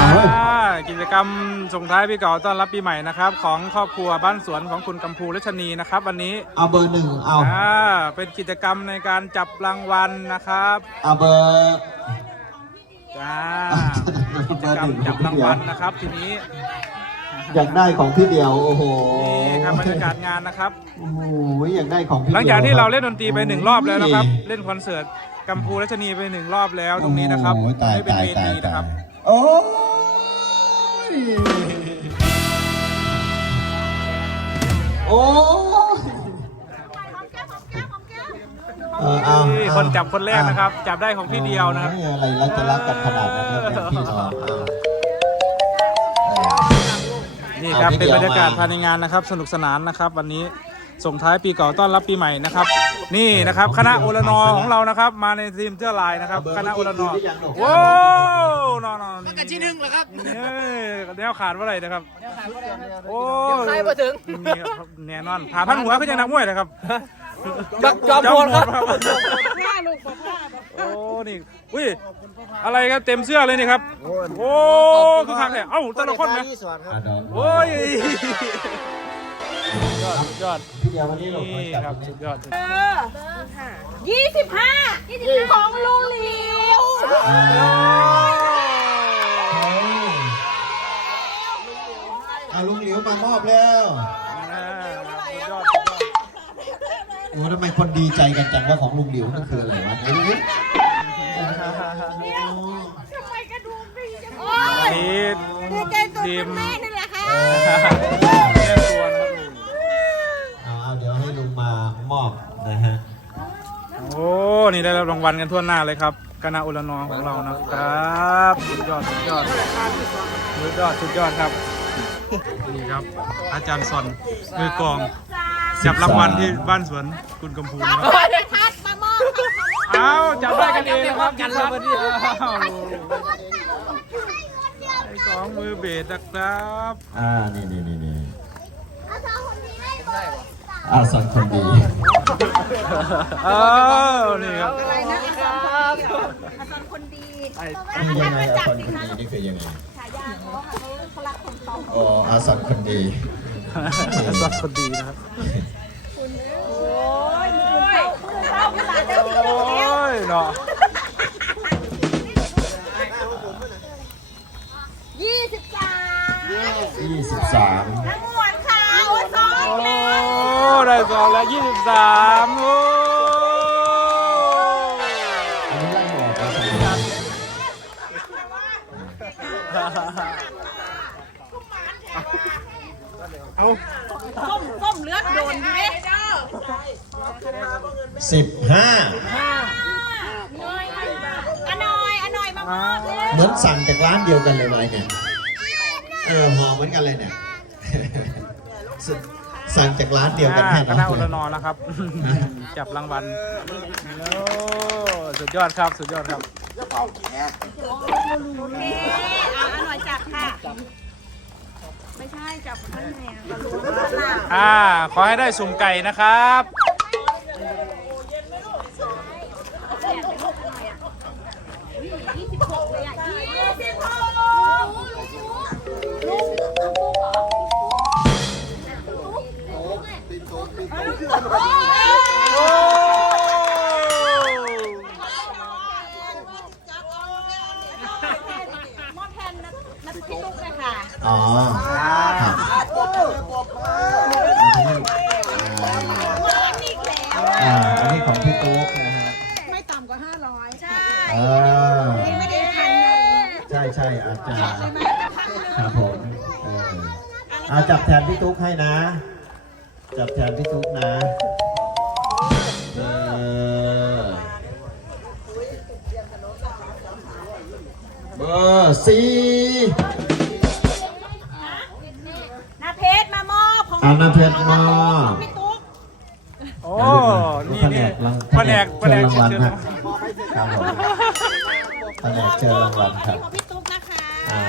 อ่ากิจกรรมส่งท้ายปีเก่าต้อนรับปีใหม่นะครับ ของครอบครัวบ้านสวนของคุณกัมพูรัชนีนะครับ วันนี้เอาเบอร์หนึ่งเอาอ่าเป็นกิจกรรมในการจับรางวัลนะครับเอาเบอร์จ้าเบกิจอร์กรรหมนึ่งจับรางวัลนะครับทีนี้อยากได้ของพี่เดียวโอ้โหนี่ครับบรรยากาศงานนะครับโอ้โหอยากได้ของพี่หลังดียวจากที่เราเล่นดนตรีไปหนึ่งรอบแล้วนะครับโอ้ยเล่นคอนเสิร์ตกัมพูรัชนีไปหนึ่งรอบแล้วตรงนี้นะครับโอ้โหตายไม่เป็นตายเวตายทีนะครับตายโอ้ ยโอ้ยเออเอานี่เอาคนจับคนแรกนะครับ จับได้ของพี่เดียวนะครับโอ้ยอะไรเราจะรักกันขนาดนั้นครับเป็นพี่น้องเอา นี่ครับเอาเป็นวิดีโอบรรยากาศมาภายในงานนะครับ สนุกสนานนะครับ วันนี้ส่งท้ายปีเก่าต้อนรับปีใหม่นะครับ นี่นะครับ คณะโอรนอของเรานะครับ มาในทีมเสื้อลายนะครับ คณะโอรนอโว้วนอนนกันที่หนึ่งเหรอครับ เฮ้ย แนวขาดว่าไรนะครับ โอ้ใครมาถึงนี่ครับแน่นอนผ่าพันหัวก็ยังนักมวยนะครับจอมโหดครับโอ้นี่อุ้ยอะไรครับเต็มเสื้อเลยนี่ครับ โอ้คือคักเนี่ยเอ้าแต่ละคนไหมอะเดี๋ยวโอ้ยสุดยอดพี่เดียววันนี้เรานี่จัครับสุดยอดยี่สิบห้ายี่สิบห้าของลุงหลิว อาลุงหลิวมามอบแล้วอ่าสุดยอดโอ้ทำไมคนดีใจกันจังว่าของลุงหลิวนั่นคืออะไรวะไหนดูดิทำไมกระดูกดีจังโอ้อันยนี้ดีใจตัวเป็นแม่นี่แหละค่ะแก้ตัวนะครับเอาเอาเดี๋ยวให้ลุงมามอบนะฮะ โอ้ นี่ได้รับรางวัลกันทั่วหน้าเลยครับคณะอุลนอของเรานะครับ สุดยอด สุดยอด สุดยอด สุดยอดครับ นี่ครับ อาจารย์สอนมือกลองจับรางวัลที่บ้านสวนคุณกำพูนะครับได้ทัดมามอบค่ะอ้าวจับได้กันเองนะครับกันเลยวันนี้อ้าวไอ้สองมือเบสนะครับ อ่า นี่นี่นี่นี่เอาสองคนนี้ได้ไหมอาสันคนดีอ้าวนี่ครับอะไรนะอาจารย์คนเดียวอาจารย์คนดีคือยังไงอาสันคนดีนี่คือยังไงฉายาเขาค่ะเขารักคนต องอ๋ออาสันคนดีสอนคนดีนะครับโอ้ยมือเข้ามือเข้าภาษาเจ้าโอ้ยเนาะยี่สิบสามทั้งหมดค่ะโอ้ยสองโอ้ แล้ว ได้สองแล้วยี่สิบสามโอ้ ส้มส้มเลือดโดนอยู่เด้สิบห้าอน่อยอน่อยมามอบเลยเหมือนสั่งจากร้านเดียวกันเลยไว้เนี่ยเออหอเหมือนกันเลยเนี่ยสสั่งจากร้านเดียวกันแค่คนั้นณะอุลนอนะครับ จับรางวัลโอ้สุดยอดครับสุดยอดครับโอเคเอาอน่อยจับค่ะ ไม่ใช่จับข้างในอะกระรู้ว่าอ่า ขอให้ได้สุ่มไก่นะครับ ของพี่ตุ๊กนะฮะไม่ต่ำกว่าห้าร้อยใช่อ่าไม่ได้พันเลยใช่ใช่อาจารย์ครับผมเอออาจับแทนพี่ตุ๊กให้นะ จับแทนพี่ตุ๊กนะเออเบอร์สี่นาเพชรมามอบของเอาน้ำเพชรมอบพี่ตุ๊ก โอ้ นี่เนี่กรางแผนกแผนกเจอรางวัละครับแผนกเจอรางวัลครับพี่ตุ๊กนะคะ อ่า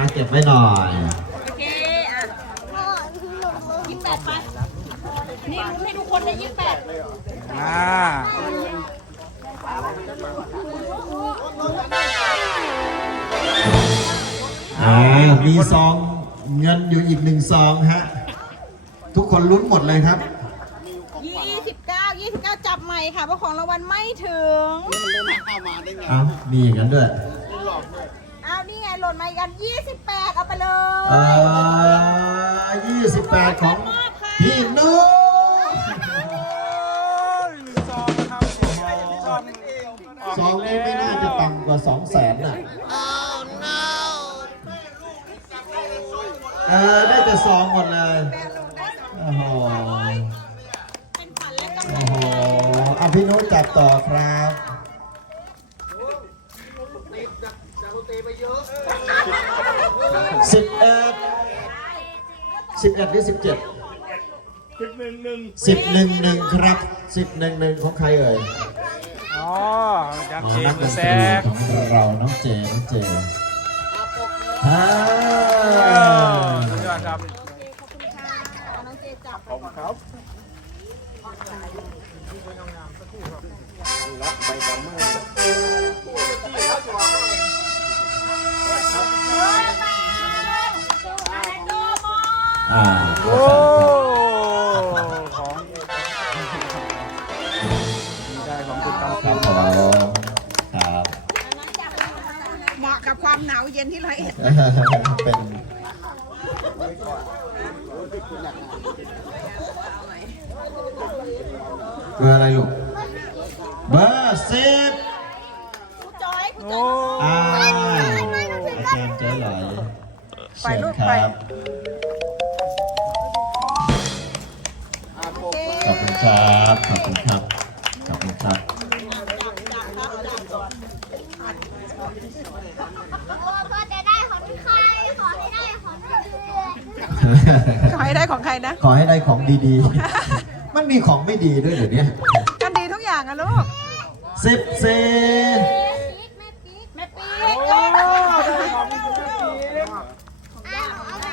ะเก็บไว้หน่อย โอเค อะยี่สิบแปดไปนี่ให้ทุกคนได้ยี่สิบแปดอ่าอ่ามีซองเงินอยู่อีกหนึ่งซองฮะ ทุกคนลุ้นหมดเลยครับยี่สิบเก้ายี่สิบเก้าจับใหม่ค่ะเพราะของรางวัลไม่ถึง เอ้ามีอย่างนั้นด้วยเอานี่ไงหล่นมาอีกอันยี่สิบแปดเอาไปเลยเอ่อยี่สิบแปดของพี่นุ๊กหนึ่งซองนะครับซองออกซองนี้ไม่น่าจะต่ำกว่าสองแสนน่ะเออได้แต่ซองหมดเลยโอ้โหเป็นขวัญและกำโอ้โหเอาพี่นุ๊กจับต่อครับสิบเอ็ดสิบเอ็ดหรือสิบเจ็ดสิบหนึ่งหนึ่งสิบหนึ่งหนึ่งครับสิบหนึ่งหนึ่งของใครเอ่ยอ๋อยันอ๋อเจนัมกดนส์แซตรีกของเราน้องเจน้องเจฮ่า สุดยอดครับขอบคุณค่ะน้องเจจับ อ่าโอ้ของได้ของคุณกำครับผมครับเหมาะกับความหนาวเย็นที่ร้อยเอ็ดเป็นเบออะไรลูก เบอร์สิบคุณจอยคุณจโอ้อยอ่าอาจารย์เจ๊หลอยเชิญครับขอบคุณครับขอบคุณครับขอบคุณครับโอ้ก็จะได้ของใครขอให้ได้ของเพื่อนขอให้ได้ของใครนะ ขอให้ได้ของดีๆ มันมีของไม่ดีด้วยเดี๋ยวนี้กันดีทุกอย่างอะลูก สิบสี่แม่ปิ๊กแม่ปี๊โอ้กได้ของคุณกำลังอ้าวเอาไป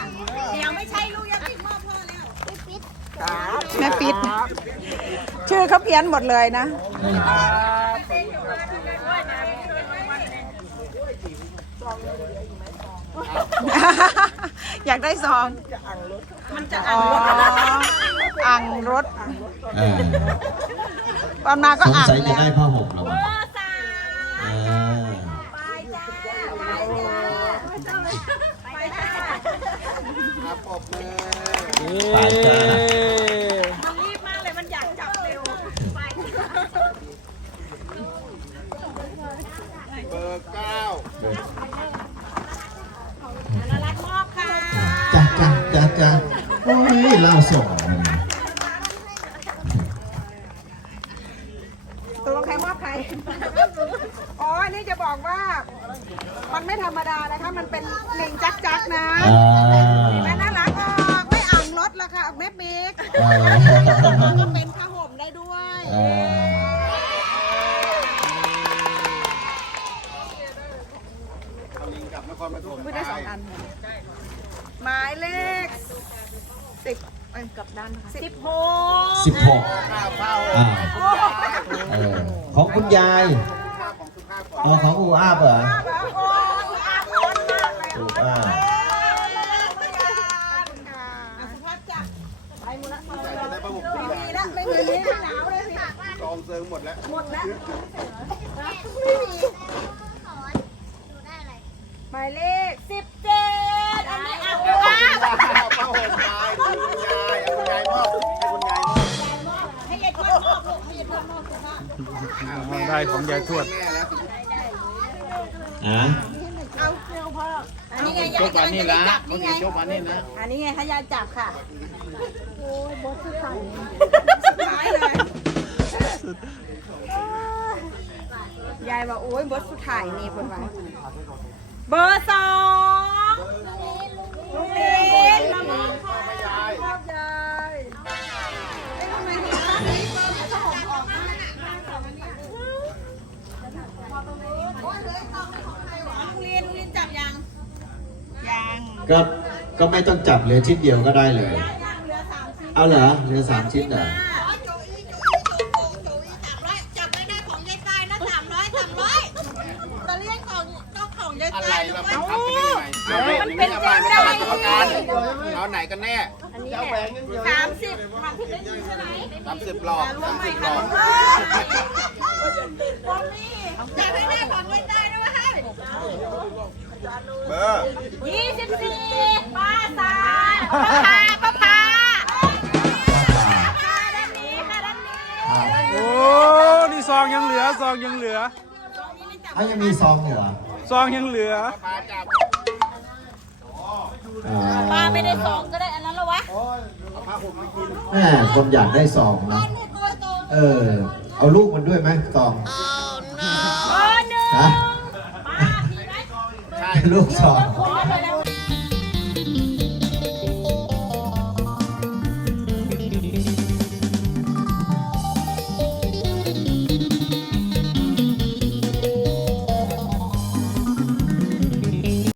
เดี๋ยวไม่ใช่ลูกยังติดมอบพ่อแล้วพี่ปิ๊กแม่ปิด ชื่อเขาเพี้ยนหมดเลยนะ อยากได้ซอง มันจะอ่างรถอ่างรถเออตอนมาก็สงอ่างสัยจะแล้วได้ผ้าห่มแล้วมั้งเออไปจ้ามัน ธรรมดานะคะ มันเป็นลิงจักจักนะอ่าแม่น่ารักออกไม่อ่างรถละค่ะแม่บิ๊กเออก็เป็นผ้าห่มได้ด้วยเออพูดได้สองอันหมายเลขสิบเอ้ยกับด้านนะคะสิบหกสิบหกอ่าเออของคุณยายอ๋อของอูอาบเหรอโอ้ อูอาบสุภาพจับไปหมดละไม่มีละไม่มีนี่หนาวเลยสิสองเซิงหมดแล้ว หมดแล้ว ไม่มีสอนหนูได้อะไรหมายเลขสิบเจ็ดอันนี้อ่างรถผ้าห่มยายคุณยายเอาคุณยายมอบให้คุณยายมอบให้ยายทวดมอบลูกให้ยายทวดมอบสุภาพได้ของยายทวดแม่แล้วอะเอาเร็วพ่อ อันนี้ไงยายกำลังจะได้จับนี่ไงจบอันนี้นะอันนี้ไงให้ยายจับค่ะ โอ้ยบอสสุดท้ายสุดท้ายเลยยายบอกโอ้ยบอสสุดท้ายนี่คนว่าเบอร์สองลุงเล่นมามอบค่ะ ก็ก็ไม่ต้องจับเหลือชิ้นเดียวก็ได้เลยยังเหลือสามชิ้นเอาเหรอเหลือสามชิ้นเหรอจับไม่ได้ของยายตายนะสามร้อยสามร้อยตะเลียงของต้องของยายอะไรตายเราด้วไปยทำกันได้ยังไงมันเป็นแจไม่ต้องมาเอากันเอาไหนกันแน่อันนี้แหละสามสิบสามสิบได้ดีใช่ไหมสามสิบหลอกสามสิบหลอกอยากให้แม่ถอนเงินได้ด้วยให้ เบอร์ยี่สิบสี่ป้าสาป้าพาป้าพาด้านนี้ค่ะด้านนี้โอ้นี่ซองยังเหลือซองยังเหลืออะยังมีซองเหรอซองยังเหลือ อ่าป้าไม่ได้สองก็ได้อันนั้นแล้ววะแม่คนอยากได้ซองนะเออ เอาลูกมันด้วยไหมซอง เบอร์หนึ่งฮะ ลูกสอง